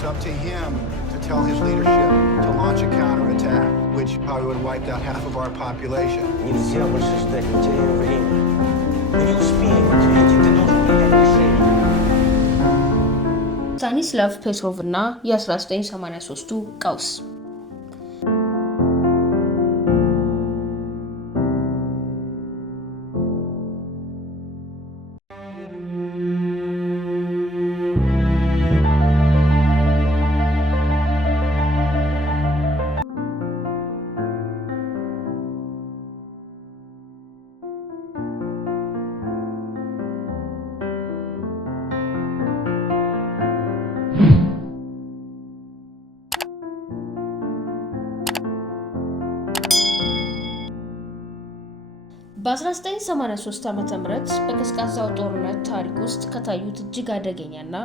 It's up to him to tell his leadership to launch a counterattack, which probably would have wiped out half of our population. Нельзя больше ждать, не теряем времени. Мы не успеем ответить, ты должен принять решение. ስታኒስላቭ ፔትሮቭ እና የ1983ቱ ቀውስ በ1983 ዓመተ ምህረት በቀዝቃዛው ጦርነት ታሪክ ውስጥ ከታዩት እጅግ አደገኛና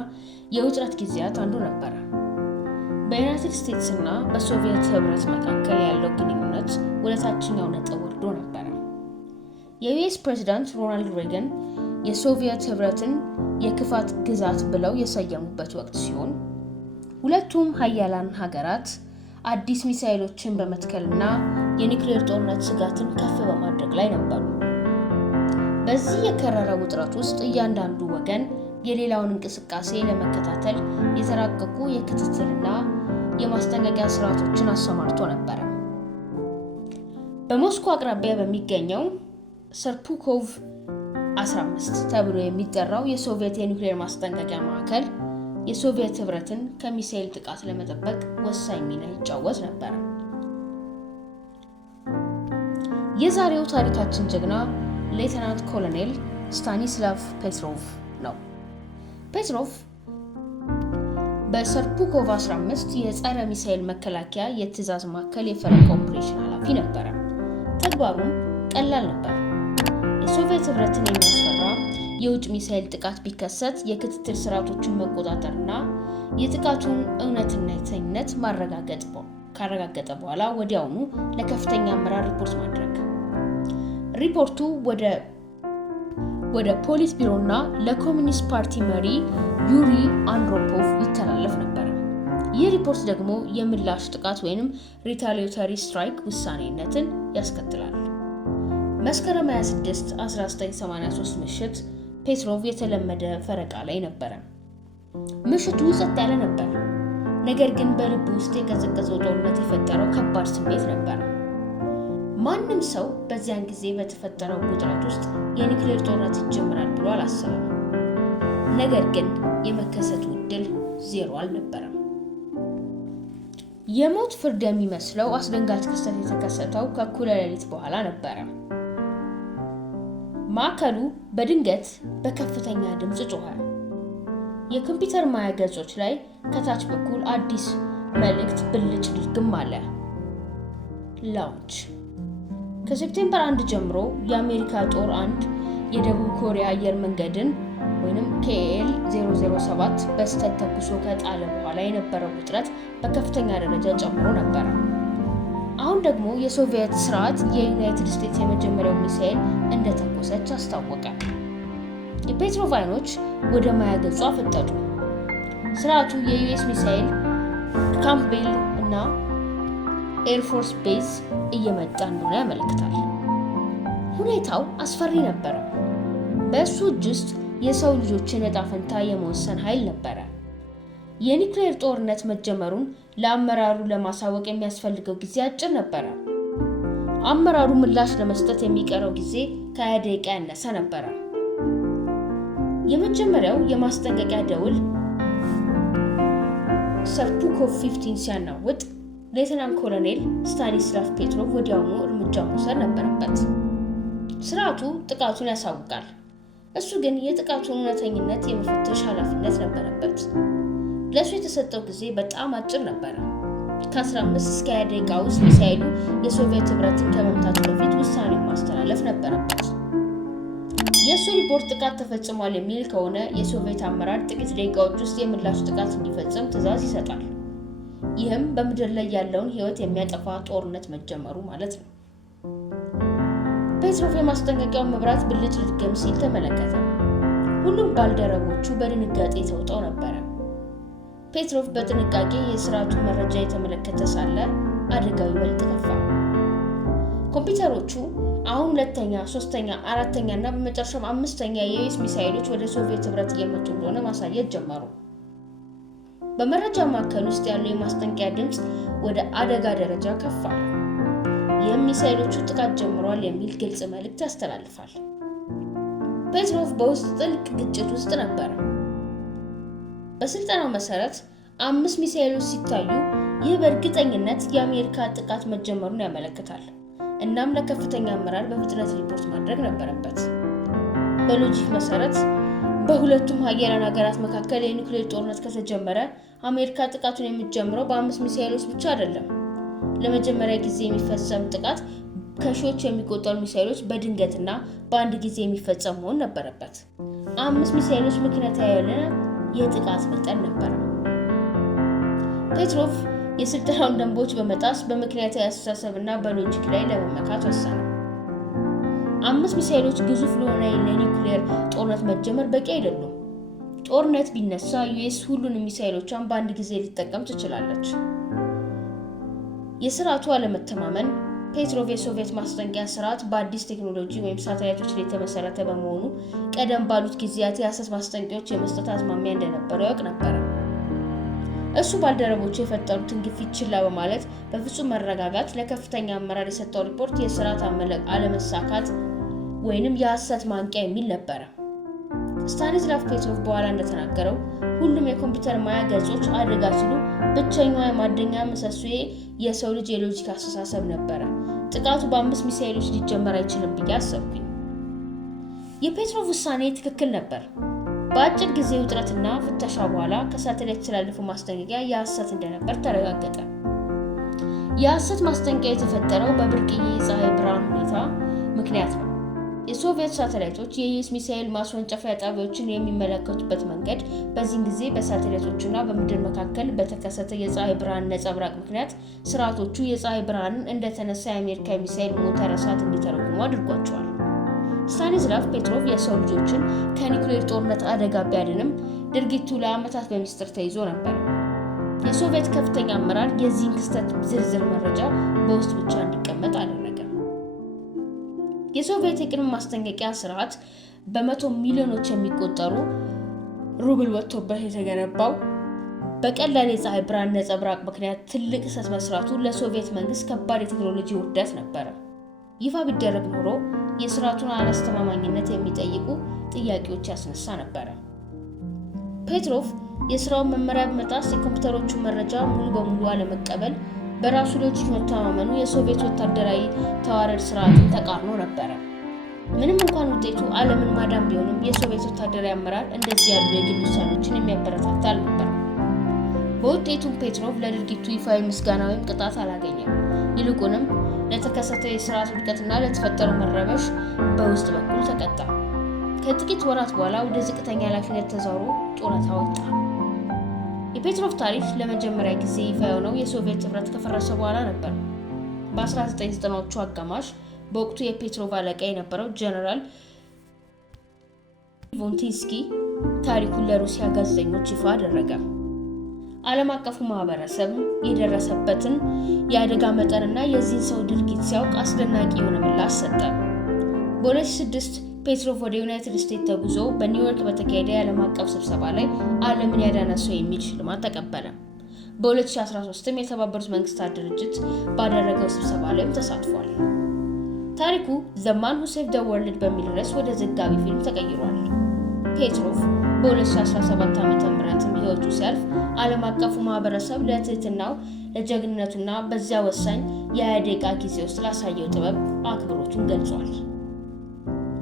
የውጥረት ጊዜያት አንዱ ነበር። በዩናይትድ ስቴትስ እና በሶቪየት ህብረት መካከል ያለው ግንኙነት ወደ ታችኛው ነጥብ ወርዶ ነበር። የዩኤስ ፕሬዝዳንት ሮናልድ ሬገን የሶቪየት ህብረትን የክፋት ግዛት ብለው የሰየሙበት ወቅት ሲሆን ሁለቱም ሀያላን ሀገራት አዲስ ሚሳኤሎችን በመትከልና የኒውክሌር ጦርነት ስጋትን ከፍ በማድረግ ላይ ነበሩ። በዚህ የከረረ ውጥረት ውስጥ እያንዳንዱ ወገን የሌላውን እንቅስቃሴ ለመከታተል የተራቀቁ የክትትልና የማስጠንቀቂያ ስርዓቶችን አሰማርቶ ነበር። በሞስኮ አቅራቢያ በሚገኘው ሰርፑኮቭ 15 ተብሎ የሚጠራው የሶቪየት የኒውክሌር ማስጠንቀቂያ ማዕከል የሶቪየት ህብረትን ከሚሳኤል ጥቃት ለመጠበቅ ወሳኝ ሚና ይጫወት ነበር። የዛሬው ታሪካችን ጀግና ሌተናንት ኮሎኔል ስታኒስላቭ ፔትሮቭ ነው። ፔትሮቭ በሰርፑኮቭ 15 የጸረ ሚሳኤል መከላከያ የትዕዛዝ ማዕከል የፈረቃ ኦፕሬሽን ኃላፊ ነበር። ተግባሩም ቀላል ነበር። የሶቪየት ህብረትን የሚያስፈራ የውጭ ሚሳኤል ጥቃት ቢከሰት የክትትል ስርዓቶችን መቆጣጠርና የጥቃቱን እውነተኝነት ካረጋገጠ በኋላ ወዲያውኑ ለከፍተኛ አመራር ሪፖርት ማድረግ። ሪፖርቱ ወደ ፖሊስ ቢሮና ለኮሚኒስት ፓርቲ መሪ ዩሪ አንድሮፖቭ ይተላለፍ ነበር። ይህ ሪፖርት ደግሞ የምላሽ ጥቃት ወይንም ሪታሊዮተሪ ስትራይክ ውሳኔነትን ያስከትላል። መስከረም 26 1983 ምሽት ፔትሮቭ የተለመደ ፈረቃ ላይ ነበር። ምሽቱ ጸጥ ያለ ነበር። ነገር ግን በልቡ ውስጥ የቀዘቀዘው ጦርነት የፈጠረው ከባድ ስሜት ነበር። ማንም ሰው በዚያን ጊዜ በተፈጠረው ውጥረት ውስጥ የኒውክሌር ጦርነት ይጀምራል ብሎ አላሰበም። ነገር ግን የመከሰቱ ዕድል ዜሮ አልነበረም። የሞት ፍርድ የሚመስለው አስደንጋጭ ክስተት የተከሰተው ከእኩለ ሌሊት በኋላ ነበር። ማዕከሉ በድንገት በከፍተኛ ድምፅ ጮኸ። የኮምፒውተር ማያ ገጾች ላይ ከታች በኩል አዲስ መልእክት ብልጭ ድርግም አለ። ላውንች። ከሴፕቴምበር 1 ጀምሮ የአሜሪካ ጦር አንድ የደቡብ ኮሪያ አየር መንገድን ወይንም KL 007 በስተት ተኩሶ ከጣለ በኋላ የነበረው ውጥረት በከፍተኛ ደረጃ ጨምሮ ነበር። አሁን ደግሞ የሶቪየት ስርዓት የዩናይትድ ስቴትስ የመጀመሪያው ሚሳኤል እንደተኮሰች አስታወቀ። የፔትሮቭ አይኖች ወደ ማያ ገጹ አፈጠጡ። ስርዓቱ የዩኤስ ሚሳኤል ካምፕቤል እና ኤርፎርስ ቤዝ እየመጣ እንደሆነ ያመለክታል። ሁኔታው አስፈሪ ነበር። በእሱ እጅ ውስጥ የሰው ልጆችን ዕጣ ፈንታ የመወሰን ኃይል ነበረ። የኒውክሌር ጦርነት መጀመሩን ለአመራሩ ለማሳወቅ የሚያስፈልገው ጊዜ አጭር ነበረ። አመራሩ ምላሽ ለመስጠት የሚቀረው ጊዜ ከ20 ደቂቃ ያነሰ ነበረ። የመጀመሪያው የማስጠንቀቂያ ደውል ሰርፑኮቭ 15 ሲያናውጥ ሌተናንት ኮሎኔል ስታኒስላቭ ፔትሮቭ ወዲያውኑ እርምጃ መውሰድ ነበረበት። ስርዓቱ ጥቃቱን ያሳውቃል። እሱ ግን የጥቃቱን እውነተኝነት የመፈተሽ ኃላፊነት ነበረበት። ለሱ የተሰጠው ጊዜ በጣም አጭር ነበረ። ከ15 እስከ 20 ደቂቃ ውስጥ ሚሳኤሉ የሶቪየት ህብረትን ከመምታቱ በፊት ውሳኔውን ማስተላለፍ ነበረበት። የሱ ሪፖርት ጥቃት ተፈጽሟል የሚል ከሆነ የሶቪየት አመራር ጥቂት ደቂቃዎች ውስጥ የምላሽ ጥቃት እንዲፈጸም ትዕዛዝ ይሰጣል። ይህም በምድር ላይ ያለውን ህይወት የሚያጠፋ ጦርነት መጀመሩ ማለት ነው። ፔትሮቭ የማስጠንቀቂያውን መብራት ብልጭ ልትገም ሲል ተመለከተ። ሁሉም ባልደረቦቹ በድንጋጤ ተውጠው ነበረ። ፔትሮቭ በጥንቃቄ የስርዓቱን መረጃ የተመለከተ ሳለ አደጋው ይበልጥ ከፋ። ኮምፒውተሮቹ አሁን ሁለተኛ፣ ሶስተኛ፣ አራተኛ እና በመጨረሻም አምስተኛ የዩኤስ ሚሳኤሎች ወደ ሶቪየት ህብረት እየመጡ እንደሆነ ማሳየት ጀመሩ። በመረጃ ማዕከል ውስጥ ያለው የማስጠንቀቂያ ድምፅ ወደ አደጋ ደረጃ ከፍ አለ። ይህም ሚሳኤሎቹ ጥቃት ጀምረዋል የሚል ግልጽ መልእክት ያስተላልፋል። ፔትሮቭ በውስጥ ጥልቅ ግጭት ውስጥ ነበር። በስልጠናው መሰረት 5 ሚሳኤሎች ሲታዩ ይህ በእርግጠኝነት የአሜሪካ ጥቃት መጀመሩን ያመለክታል። እናም ለከፍተኛ አመራር በፍጥነት ሪፖርት ማድረግ ነበረበት። በሎጂክ መሰረት በሁለቱም ሀያላን ሀገራት መካከል የኒውክሌር ጦርነት ከተጀመረ አሜሪካ ጥቃቱን የምትጀምረው በ5 ሚሳኤሎች ብቻ አይደለም። ለመጀመሪያ ጊዜ የሚፈጸም ጥቃት ከሺዎች የሚቆጠሩ ሚሳኤሎች በድንገትና በአንድ ጊዜ የሚፈጸም መሆን ነበረበት። 5 ሚሳኤሎች ምክንያታዊ ያለ የጥቃት መጠን ነበር። ፔትሮቭ የስልጠናውን ደንቦች በመጣስ በምክንያታዊ አስተሳሰብና በሎጂክ ላይ ለመመካት ወሰነ። 5 ሚሳኤሎች ግዙፍ ለሆነ ለኒውክሌር ጦርነት መጀመር በቂ አይደሉም። ጦርነት ቢነሳ ዩኤስ ሁሉንም ሚሳኤሎቿን በአንድ ጊዜ ልትጠቀም ትችላለች። የስርዓቱ አለመተማመን ፔትሮቭ የሶቪየት ማስጠንቀቂያ ስርዓት በአዲስ ቴክኖሎጂ ወይም ሳተላይቶች ላይ የተመሰረተ በመሆኑ ቀደም ባሉት ጊዜያት የሐሰት ማስጠንቀቂያዎች የመስጠት አዝማሚያ እንደነበረው ያውቅ ነበር። እሱ ባልደረቦቹ የፈጠሩትን ግፊት ችላ በማለት በፍጹም መረጋጋት ለከፍተኛ አመራር የሰጠው ሪፖርት የስርዓት አለመሳካት ወይንም የሐሰት ማንቂያ የሚል ነበር። ስታኒስላቭ ፔትሮቭ በኋላ እንደተናገረው ሁሉም የኮምፒውተር ማያ ገጾች አደጋ ሲሉ ብቸኛዋ የማደኛ ምሰሶዬ የሰው ልጅ የሎጂክ አስተሳሰብ ነበረ። ጥቃቱ በ5 ሚሳኤሎች ሊጀመር አይችልም ብዬ አሰብኩኝ። የፔትሮቭ ውሳኔ ትክክል ነበር። በአጭር ጊዜ ውጥረትና ፍተሻ በኋላ ከሳተላይት የተላለፈው ማስጠንቀቂያ የሐሰት እንደነበር ተረጋገጠ። የሐሰት ማስጠንቀቂያ የተፈጠረው በብርቅዬ የፀሐይ ብርሃን ሁኔታ ምክንያት ነው። የሶቪየት ሳተላይቶች የዩኤስ ሚሳኤል ማስወንጨፊያ ጣቢያዎችን የሚመለከቱበት መንገድ በዚህን ጊዜ በሳተላይቶቹና በምድር መካከል በተከሰተ የፀሐይ ብርሃን ነጸብራቅ ምክንያት ስርዓቶቹ የፀሐይ ብርሃንን እንደተነሳ የአሜሪካ ሚሳኤል ሞተር እሳት እንዲተረጉሙ አድርጓቸዋል። ስታኒስላቭ ፔትሮቭ የሰው ልጆችን ከኒውክሌር ጦርነት አደጋ ቢያድንም ድርጊቱ ለዓመታት በሚስጥር ተይዞ ነበር። የሶቪየት ከፍተኛ አመራር የዚህን ክስተት ዝርዝር መረጃ በውስጥ ብቻ እንዲቀመጥ አደረገ። የሶቪየት የቅድመ ማስጠንቀቂያ ስርዓት በ100 ሚሊዮኖች የሚቆጠሩ ሩብል ወጥቶበት የተገነባው በቀላል የፀሐይ ብርሃን ነጸብራቅ ምክንያት ትልቅ እሳት መስራቱ ለሶቪየት መንግስት ከባድ የቴክኖሎጂ ውርደት ነበረ። ይፋ ቢደረግ ኖሮ የስርዓቱን አስተማማኝነት የሚጠይቁ ጥያቄዎች ያስነሳ ነበረ። ፔትሮቭ የስራውን መመሪያ በመጣስ የኮምፒውተሮቹን መረጃ ሙሉ በሙሉ አለመቀበል በራሱ ሎጂክ መተማመኑ የሶቪየት ወታደራዊ ተዋረድ ስርዓትን ተቃርኖ ነበረ። ምንም እንኳን ውጤቱ ዓለምን ማዳን ቢሆንም የሶቪየት ወታደራዊ አመራር እንደዚህ ያሉ የግል ውሳኔዎችን የሚያበረታታ አልነበረም። በውጤቱም ፔትሮቭ ለድርጊቱ ይፋዊ ምስጋና ወይም ቅጣት አላገኘም። ይልቁንም ለተከሰተው የስርዓት ውድቀትና ለተፈጠረው መረበሽ በውስጥ በኩል ተቀጣ። ከጥቂት ወራት በኋላ ወደ ዝቅተኛ ኃላፊነት ተዛውሮ ጡረታ ወጣ። የፔትሮቭ ታሪክ ለመጀመሪያ ጊዜ ይፋ የሆነው የሶቪየት ህብረት ከፈረሰ በኋላ ነበር። በ1990ዎቹ አጋማሽ በወቅቱ የፔትሮቭ አለቃ የነበረው ጀነራል ቮንቲንስኪ ታሪኩን ለሩሲያ ጋዜጠኞች ይፋ አደረገ። ዓለም አቀፉ ማህበረሰብ የደረሰበትን የአደጋ መጠንና የዚህን ሰው ድርጊት ሲያውቅ አስደናቂ የሆነ ምላሽ ሰጠ። በ2006 ፔትሮቭ ወደ ዩናይትድ ስቴትስ ተጉዞ በኒውዮርክ በተካሄደ የዓለም አቀፍ ስብሰባ ላይ ዓለምን ያዳነ ሰው የሚል ሽልማት ተቀበለ። በ2013ም የተባበሩት መንግስታት ድርጅት ባደረገው ስብሰባ ላይም ተሳትፏል። ታሪኩ ዘ ማን ሁ ሴቭድ ዘ ወርልድ በሚል ርዕስ ወደ ዘጋቢ ፊልም ተቀይሯል። ፔትሮቭ በ2017 ዓ.ም ህይወቱ ሲያልፍ ዓለም አቀፉ ማህበረሰብ ለትህትናው፣ ለጀግንነቱና በዚያ ወሳኝ የደቂቃ ጊዜ ውስጥ ላሳየው ጥበብ አክብሮቱን ገልጿል።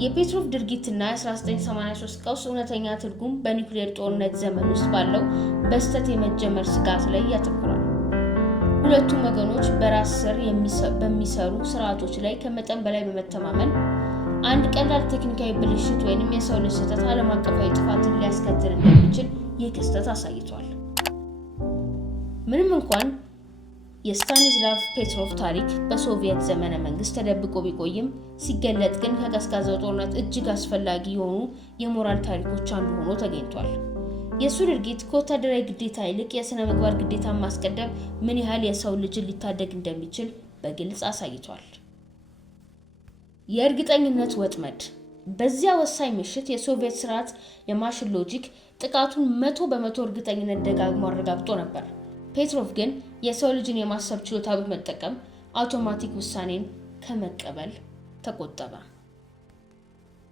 የፔትሮቭ ድርጊትና የ1983 ቀውስ እውነተኛ ትርጉም በኒውክሌር ጦርነት ዘመን ውስጥ ባለው በስህተት የመጀመር ስጋት ላይ ያተኩራል። ሁለቱም ወገኖች በራስ ስር በሚሰሩ ስርዓቶች ላይ ከመጠን በላይ በመተማመን አንድ ቀላል ቴክኒካዊ ብልሽት ወይንም የሰው ልጅ ስህተት ዓለም አቀፋዊ ጥፋትን ሊያስከትል እንደሚችል ይህ ክስተት አሳይቷል። ምንም እንኳን የስታኒስላቭ ፔትሮቭ ታሪክ በሶቪየት ዘመነ መንግስት ተደብቆ ቢቆይም ሲገለጥ ግን ከቀዝቃዛው ጦርነት እጅግ አስፈላጊ የሆኑ የሞራል ታሪኮች አንዱ ሆኖ ተገኝቷል። የእሱ ድርጊት ከወታደራዊ ግዴታ ይልቅ የሥነ ምግባር ግዴታን ማስቀደም ምን ያህል የሰው ልጅን ሊታደግ እንደሚችል በግልጽ አሳይቷል። የእርግጠኝነት ወጥመድ። በዚያ ወሳኝ ምሽት የሶቪየት ስርዓት የማሽን ሎጂክ ጥቃቱን 100% እርግጠኝነት ደጋግሞ አረጋግጦ ነበር። ፔትሮቭ ግን የሰው ልጅን የማሰብ ችሎታ በመጠቀም አውቶማቲክ ውሳኔን ከመቀበል ተቆጠበ።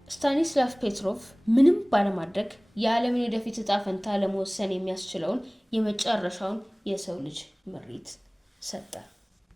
ስታኒስላቭ ፔትሮቭ ምንም ባለማድረግ የዓለምን የወደፊት ዕጣ ፈንታ ለመወሰን የሚያስችለውን የመጨረሻውን የሰው ልጅ ምሪት ሰጠ።